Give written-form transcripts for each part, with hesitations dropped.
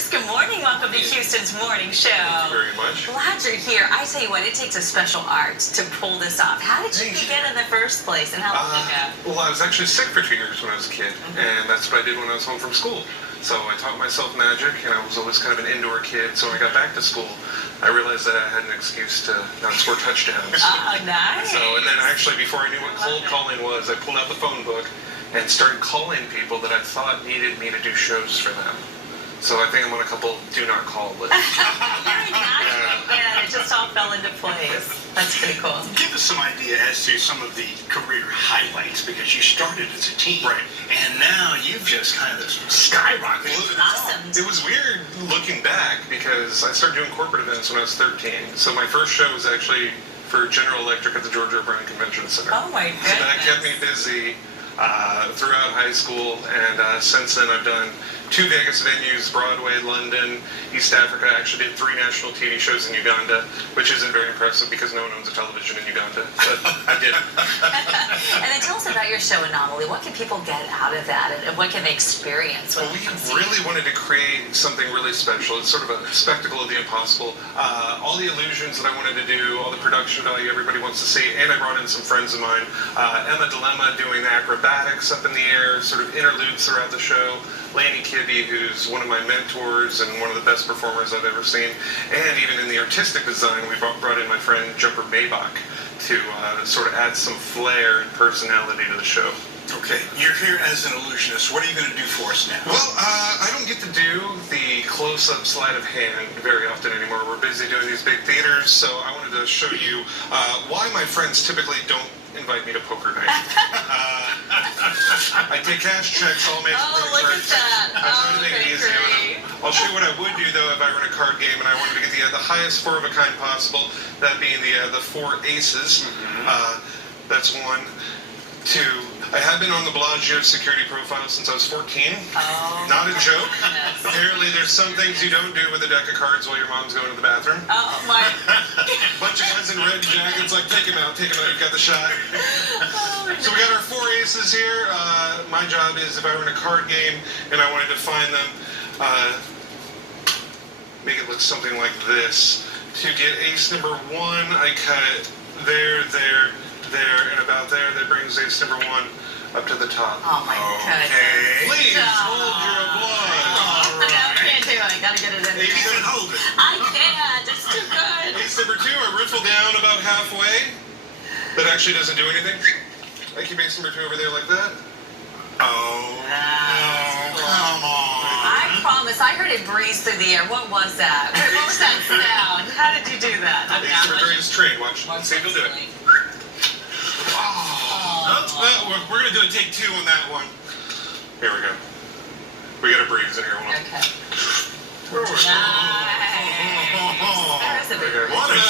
course. Good morning. Welcome to Houston's Morning Show. Thank you very much. Glad you're here. I tell you what, it takes a special art to pull this off. How did you begin in the first place, and how long ago? Well, I was actually sick for 2 years when I was a kid, and that's what I did when I was home from school. So I taught myself magic, and I was always kind of an indoor kid. So when I got back to school, I realized that I had an excuse to not score touchdowns. Oh, nice. And then actually, before I knew what cold calling was, I pulled out the phone book and started calling people that I thought needed me to do shows for them. So I think I'm on a couple do not call lists. Very natural, man. It just all fell into place. That's pretty cool. Give us some idea as to some of the career highlights, because you started as a teen. Right. And now you've just kind of skyrocketed. Awesome. It was weird looking back because I started doing corporate events when I was 13. So my first show was actually for General Electric at the Georgia O'Brien Convention Center. Oh my goodness. So that kept me busy throughout high school, and since then I've done 2 Vegas venues, Broadway, London, East Africa. I actually did 3 national TV shows in Uganda, which isn't very impressive because no one owns a television in Uganda, but I did. And then tell us about your show Anomaly. What can people get out of that, and what can they experience? Well, we really wanted to create something really special. It's sort of a spectacle of the impossible. All the illusions that I wanted to do, all the production value everybody wants to see, and I brought in some friends of mine. Emma Dilemma doing the acrobatics up in the air, sort of interludes throughout the show. Laney Kibbe, who's one of my mentors and one of the best performers I've ever seen. And even in the artistic design, we brought in my friend Jumper Maybach to sort of add some flair and personality to the show. Okay, you're here as an illusionist. What are you going to do for us now? Well, I don't get to do the close-up sleight of hand very often anymore. We're busy doing these big theaters, so I wanted to show you why my friends typically don't invite me to poker night. I take cash checks, I'll make look at that. I try to make it easy on them. I'll show you what I would do, though, if I were in a card game and I wanted to get the highest 4 of a kind possible, that being the 4 aces. That's 1, 2. I have been on the Bellagio security profile since I was 14. Oh, not a joke. Goodness. Apparently, there's some things you don't do with a deck of cards while your mom's going to the bathroom. Oh, my. Bunch of guys in red jackets, like, take him out, you've got the shot. Oh, So we got our 4 aces here. My job is, if I were in a card game and I wanted to find them, make it look something like this. To get ace number 1, I cut there, and about there. That brings ace number 1 up to the top. Oh, my goodness. Please hold your applause. No, I can't do it. I gotta get it in Ace there. number, hold it. I can't. It's too good. Ace number 2, I riffle down about halfway. That actually doesn't do anything. I keep ace number 2 over there like that. Oh, come on. I promise. I heard it breeze through the air. What was that? What was that sound? How did you do that? Ace number 3 is trained. Watch. See if you'll do it. We're going to do a take 2 on that one. Here we go. We got a breeze in here. Okay. Nice. What a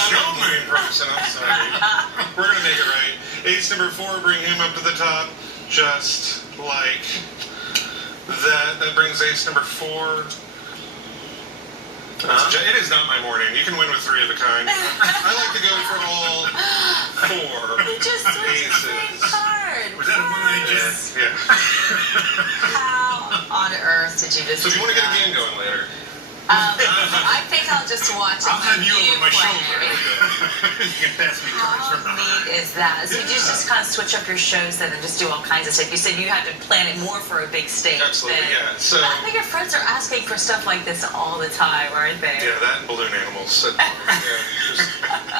showman. We're going to make it right. Ace number 4, bring him up to the top. Just like that. That brings ace number 4. It is not my morning. You can win with 3 of a kind. I like to go for all 4 You just switched the same aces. card. Was that a one-eyed jet? Yeah. How on earth did you just So if you want to do get a that? game going later. I think I'll just watch it. I'll have you over my play. shoulder. You can pass me cards How from behind. neat is that? So you just kind of switch up your shows then and just do all kinds of stuff. You said you had to plan it more for a big stage. Absolutely, than- yeah. So, I think your friends are asking for stuff like this all the time, aren't they? yeah, that and balloon animals. Just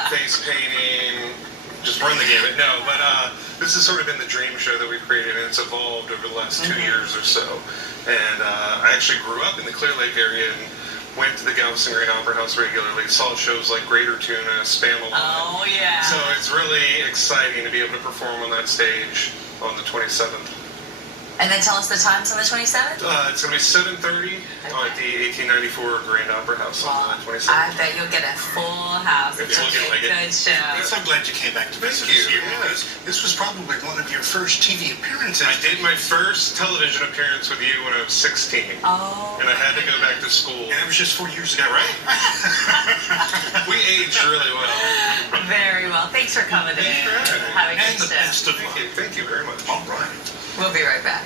face painting, just run the gamut. No, but this has sort of been the dream show that we've created, and it's evolved over the last 2 years or so. And I actually grew up in the Clear Lake area and went to the Galveston Green Opera House regularly, saw shows like Greater Tuna, Spamalot. Oh, yeah. So it's really exciting to be able to perform on that stage on the 27th. And then tell us the times on the 27th? It's going to be 7:30 at the 1894 Grand Opera House on the 27th. I bet you'll get a full house. It's looking like it. Good show. I'm so glad you came back to visit us here, because this was probably one of your first TV appearances. I did my first television appearance with you when I was 16. Oh. And I had to go back to school. And it was just 4 years ago, Yeah, right? We aged really well. Very well. Thanks for coming in. Thanks for having me. Have a And good the show. best of luck. Thank you very much. All right. We'll be right back.